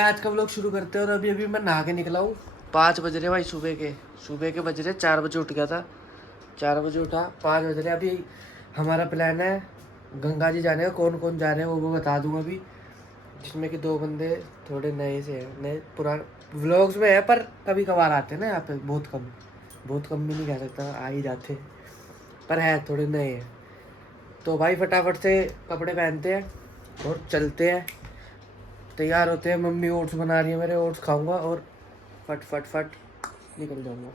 आज का व्लॉग शुरू करते हैं। और अभी मैं नहा के निकला हूँ। 5 बज रहे भाई, सुबह के बज रहे। 4 बजे उठ गया था, 4 बजे उठा, 5 बज रहे। अभी हमारा प्लान है गंगा जी जाने का। कौन कौन जा रहे हैं वो बता दूंगा अभी, जिसमें कि 2 बंदे थोड़े नए से हैं, नए पुराने व्लॉग्स में है पर कभी कभार आते हैं ना यहाँ पे। बहुत कम भी नहीं कह सकता, आ ही जाते हैं, पर है थोड़े नए हैं। तो भाई फटाफट से कपड़े पहनते हैं और चलते हैं, तैयार होते हैं। मम्मी ओट्स बना रही है मेरे, ओट्स खाऊंगा और फट निकल जाऊंगा।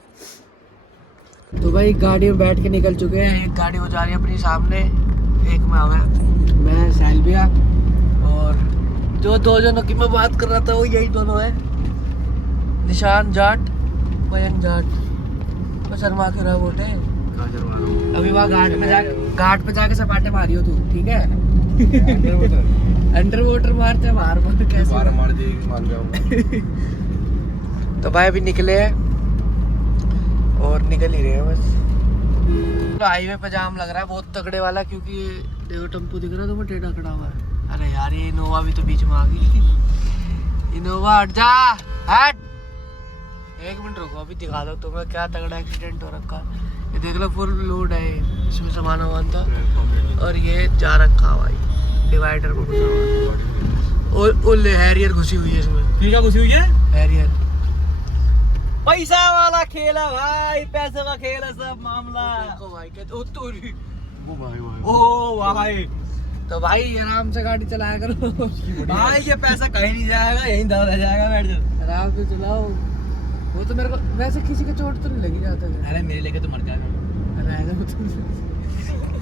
तो भाई गाड़ी में बैठ के निकल चुके हैं। एक गाड़ी हो जा रही है अपनी सामने, एक में आ गया मैं, सैल्विया, और जो 2 जनों की मैं बात कर रहा था वो यही दोनों है, निशान जाट, मयंक जाट। तो शर्मा के रहा बोटे, अभी वहाँ घाट पे जाके सपाटे मारियो तू, ठीक है? अंडर वाटर मारते मार कैसे मार तो भाई अभी निकले हैं और निकल ही रहे हैं बस। तो हाईवे पे जाम लग रहा है बहुत तगड़े वाला, क्योंकि ये देखो टेम्पो दिख रहा है तो वो टेढ़ा खड़ा हुआ है। अरे यार ये इनोवा भी तो बीच में आ गई। इनोवा हट जा, हट। 1 मिनट रुको, अभी दिखा दो तुम्हें क्या तगड़ा एक्सीडेंट हो रखा। ये देख लो फुल लोड है, इसमें सामान वामान था और ये जा रखा भाई डिवाइडर में घुसा हुआ। और हैरियर घुसी हुई है इसमें। क्या घुसी हुई है? हैरियर। पैसा वाला खेल है भाई, पैसे का खेल है सब मामला। देखो भाई कहते ओ भाई तो भाई आराम से गाड़ी चलाया करो भाई, ये पैसा कहीं नहीं जाएगा, यहीं दबा रह जाएगा। बैठ जा, आराम से चलाओ। वो तो मेरे को वैसे किसी के चोट तो नहीं लगी जाता है। अरे मेरे लेके तो मर जाएगा।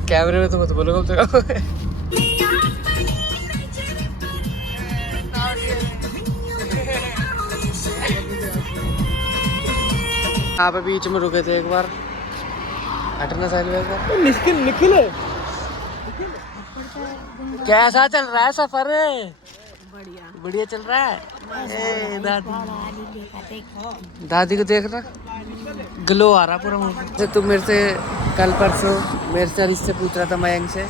कैमरे में तो मत बोलो कम से कम। यहाँ पे बीच में रुके थे एक बार, हटना साइड में। निखिल कैसा चल रहा है सफर? बढ़िया चल रहा है। दादी को देख रहा, ग्लो आ रहा पूरा मुझे। तो मेरे से कल परसों मेरे से रिश्ते पूछ रहा था मयंक से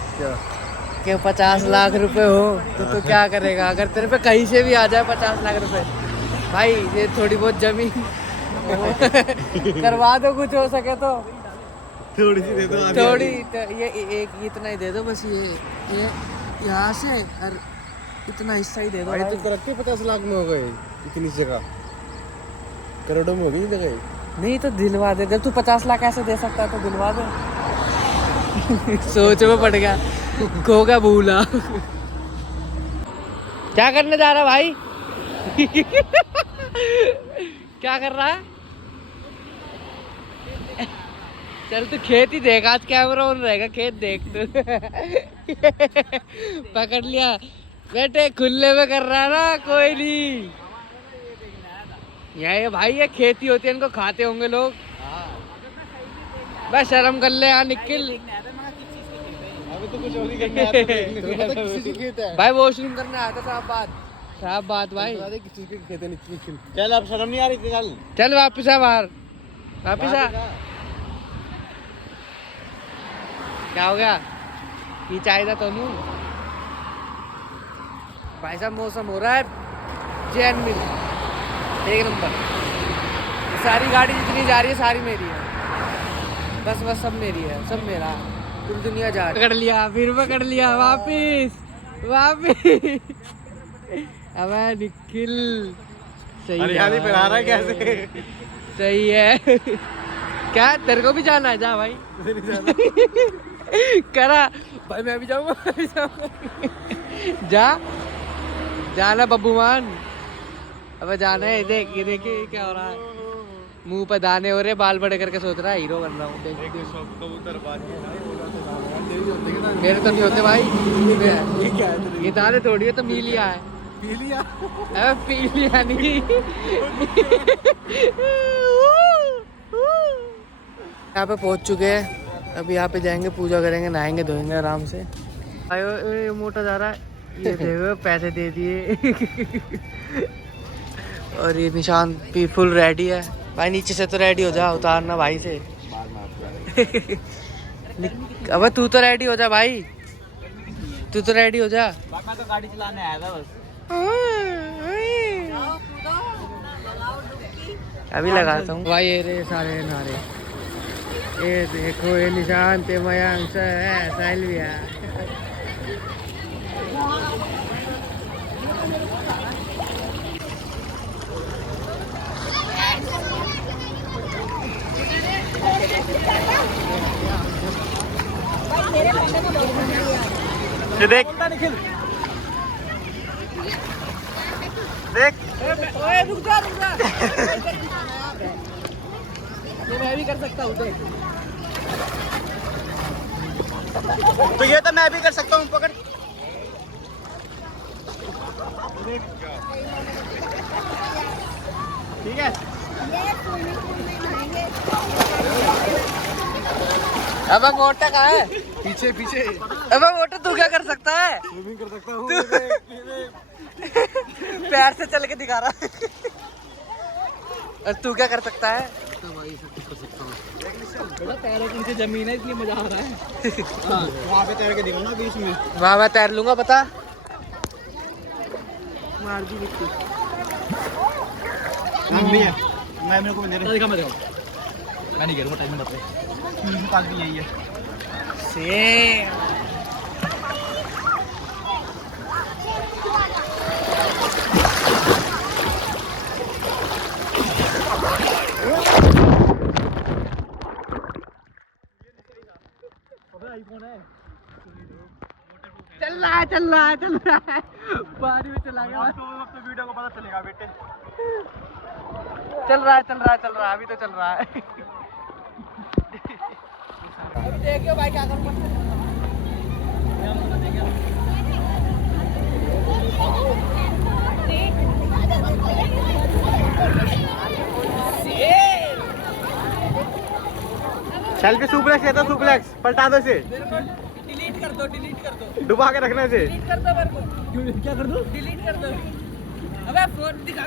कि 50 लाख रुपए हो तो क्या करेगा अगर तेरे पे कहीं से भी आ जाए 50 लाख रुपए। भाई ये थोड़ी बहुत जमीन करवा दो, कुछ हो सके तो थोड़ी सी दे दो, थोड़ी तो ये एक इतना ही दे दो बस। ये यहाँ से और इतना हिस्सा ही दे दो भाई। तो तरक्की 50 लाख में हो गए, इतनी जगह करोड़ों में हो गई जगह। नहीं तो दिलवा दे। जब तू 50 लाख ऐसे दे सकता है तो दिलवा दे। सोच में पड़ गया, खो गया भूला। क्या करने जा रहा भाई? क्या कर रहा है? चल तू खेत ही देख, आज कैमरा ऑन रहेगा, खेत देख तू। पकड़ लिया बेटे, खुले में कर रहा है ना, कोई नहीं। ये भाई ये खेती होती है, इनको खाते होंगे लोग। बस शर्म कर ले यार निखिल। अभी तो कुछ और ही करने आते हैं। किसी की खेत है भाई, वॉशरूम करने आया था। साहब बात भाई, किसी की खेत है निखिल। चल अब शर्म नहीं आ रही थी? चल वापिस आ बाहर, वापिस आ। क्या हो गया? ये चाहिए तो नहीं भाई साहब। मौसम हो रहा है जैन मिल, 1 नंबर। सारी गाड़ी जितनी जा रही है सारी मेरी है, बस सब मेरी है, सब मेरा। पूरी दुनिया जा रही है। पकड़ लिया, फिर पकड़ लिया, वापिस। अबे निखिल सही हरियाली पे आ रहा है कैसे? सही है। क्या तेरे को भी जाना है? जा भाई। करा भाई, मैं भी जाऊंगा। जा जाना बब्बू मान, अब जाना है। देख ये देखिए क्या हो रहा है, मुंह पे दाने हो रहे, बाल बड़े करके सोच रहा है हीरो बन रहा हूँ। मेरे तो नहीं होते भाई, ये दाने थोड़ी है तो मीलिया है। पीलिया नहीं। यहाँ पे पहुँच चुके हैं, अभी यहाँ पे जाएंगे, पूजा करेंगे, नहाएंगे धोएंगे आराम से। आयो मोटा जा रहा है, ये देखो पैसे दे दिए। और ये निशान भी फुल रेडी है भाई। नीचे से तो रेडी हो जा, उतारना भाई से। अबे तू तो रेडी हो जा भाई, तू तो रेडी हो जा। मैं तो गाड़ी चलाने आया था बस। अभी लगाता हूँ भाई। ये रे सारे नारे, ये देखो ये निशान ते मयांक है साहिल भी है। ये देख देख, ओए रुक जा रुक जा। ये मैं भी कर सकता हूँ देख। तो ये तो मैं भी कर सकता हूँ, पकड़। ठीक है। अब मोटा कहाँ है? पीछे पीछे। अब मोटा तू क्या कर सकता है? स्विमिंग कर सकता हूँ। पैर से चल के दिखा रहा है। और तू क्या कर सकता है? पैरों के नीचे जमीन है इसलिए मजा आ रहा है। वहाँ पे तैर के दिखाऊंगा बीच में। वहाँ मैं तैर लूंगा पता। मार दी मिट्टी। मैं मेरे को दिखा मैं नहीं गिरूंगा, टाइम मत ले। पास भी यही है। चल रहा है पानी में चला गया। तो वीडियो को पता चलेगा बेटे। चल रहा है अभी तो चल रहा है। अभी देखियो भाई क्या करूँगा। सेल्फी सुप्लेक्स है तो सुप्लेक्स पलटा दो इसे। डिलीट कर दो डुबा के रखने से। डिलीट कर दो मेरे को। क्यों क्या कर दो? डिलीट कर दो। अबे फोन दिखा।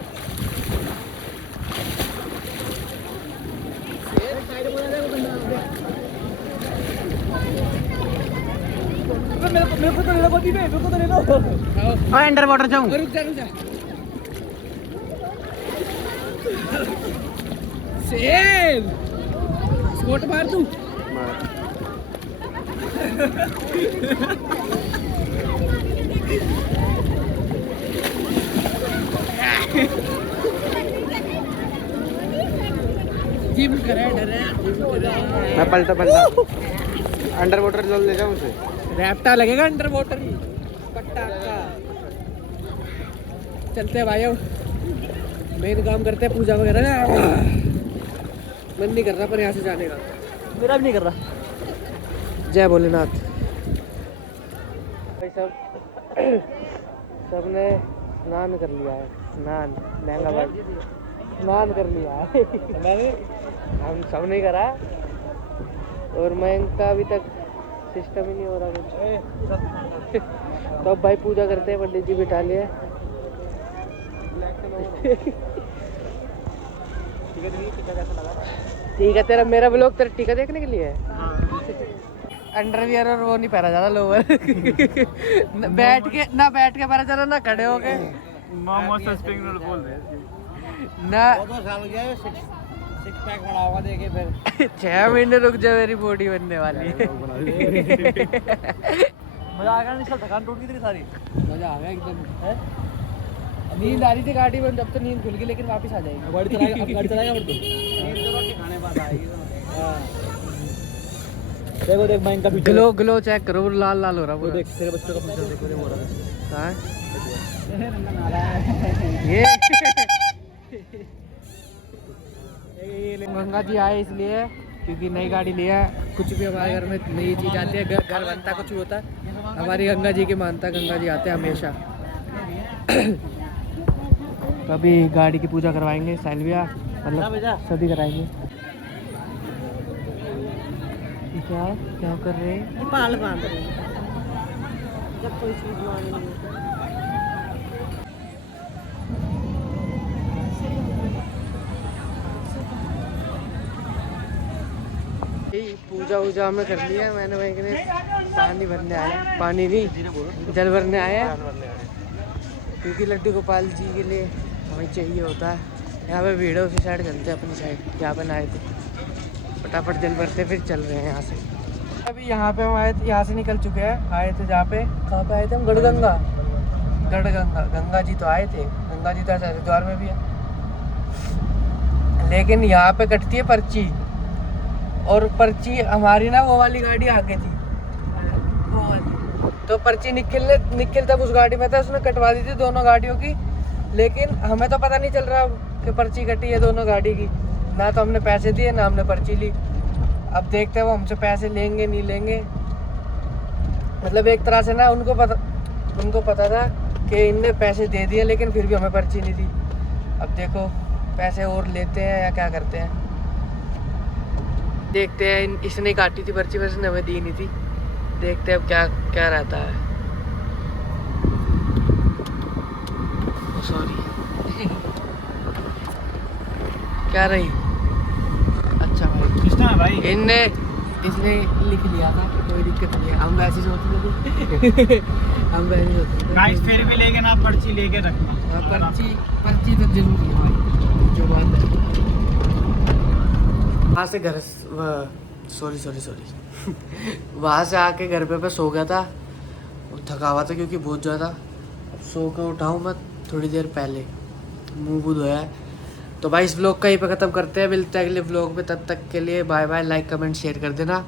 मेरे को तो ले लो। हाँ अंडर वाटर जाऊँ। रुक जा। सेल स्पॉट मार दूं। जिम करे डरे। मैं पलटा अंडर वाटर जल ले जाऊँ उसे। रैप्टा लगेगा अंडर वाटर ही पटाखा। चलते हैं भाइयों, मेन काम करते हैं पूजा वगैरह का। मन नहीं कर रहा पर यहाँ से जाने का। मेरा भी नहीं कर रहा। जय भोलेनाथ। भाई सबने स्नान कर लिया है। स्नान महंगा भाई स्नान कर लिया है। हम सब नहीं करा और मयंक का अभी तक सिस्टम ही नहीं हो रहा कुछ। तो अब भाई पूजा करते हैं, पंडित जी बिठा लिए। ठीक है तेरा मेरा ब्लॉग तेरा टीका देखने के लिए है। अंडरवियर और वो नहीं पहना ज्यादा लोअर। बैठ के पहना ज्यादा ना खड़े हो के बोल दे ना। 2 साल हो गया, सिक्स पैक बड़ा होगा देखे फिर। 6 महीने रुक जा, मेरी बॉडी बनने वाली है। मजा आ गया, निकल थकान टूट गई तेरी सारी। मजा आ गया एकदम। नींद आ रही थी गाड़ी में, जब तो नींद खुल गई, लेकिन वापस आ जाएगी। गाड़ी चलाएगा फिर तू। नींद तो रोटी खाने बाद आएगी। देखो देख मैं इनका ग्लो ग्लो चेक करो, लाल लाल हो रहा है। देख तेरे बच्चों का पिक्चर देखो, हो रहा है। ये गंगा जी आए इसलिए क्योंकि नई गाड़ी लिया है। कुछ भी हमारे घर में नई चीज आती है, घर बनता कुछ भी होता है, हमारी गंगा जी की मानता है। गंगा जी आते हैं हमेशा। कभी गाड़ी की पूजा करवाएंगे, सालविया मतलब सभी कराएंगे। क्या क्या कर रहे हैं? पाल बांध रहे हैं। जब कोई चीज मांगेंगे पूजा वूजा हमने कर लिया। मैंने वहीं के पानी भरने आया, पानी नहीं जल भरने आया, क्योंकि लड्डू गोपाल जी के लिए हमें चाहिए होता है। यहाँ पे भीड़ है, उसी साइड चलते हैं, अपनी साइड जहाँ पे नहाए थे। फटाफट दिन भरते फिर चल रहे हैं यहाँ से। अभी यहाँ पे हम आए थे, यहाँ से निकल चुके हैं। आए थे जहाँ पे, कहाँ पे आए थे हम? गढ़गंगा। गढ़गंगा, गंगा जी तो आए थे। गंगा जी तो ऐसे हरिद्वार में भी है, लेकिन यहाँ पे कटती है पर्ची। और पर्ची हमारी ना वो वाली गाड़ी आगे थी, वो वाली। तो पर्ची निखिल तब उस गाड़ी में था, उसने कटवा दी थी दोनों गाड़ियों की। लेकिन हमें तो पता नहीं चल रहा कि पर्ची कटी है दोनों गाड़ी की। ना तो हमने पैसे दिए, ना हमने पर्ची ली। अब देखते हैं वो हमसे पैसे लेंगे नहीं लेंगे। मतलब एक तरह से ना उनको पता था कि इनने पैसे दे दिए, लेकिन फिर भी हमें पर्ची नहीं दी। अब देखो पैसे और लेते हैं या क्या करते हैं, देखते हैं। इसने काटी थी पर्ची, वैसे ने हमें दी नहीं थी। देखते हैं अब क्या क्या रहता है। सॉरी क्या रही? अच्छा भाई, किसना है भाई? इसने लिख लिया था, कोई दिक्कत नहीं है। हम वैसे सोचते थे हम वैसे सोचते थे। गाइस फिर भी लेकिन आप पर्ची लेके रखना। पर्ची तो जरूरी है भाई, जो बात है। वहाँ से घर सॉरी वहाँ से आके घर पे सो गया था, थका हुआ था क्योंकि बहुत ज़्यादा। अब सो के उठाऊँ मैं थोड़ी देर पहले, मुँह बुध धोया है। तो भाई इस व्लॉग का यहीं पे ख़त्म करते हैं, मिलते हैं अगले व्लॉग में। तब तक के लिए bye bye. Like comment share कर देना।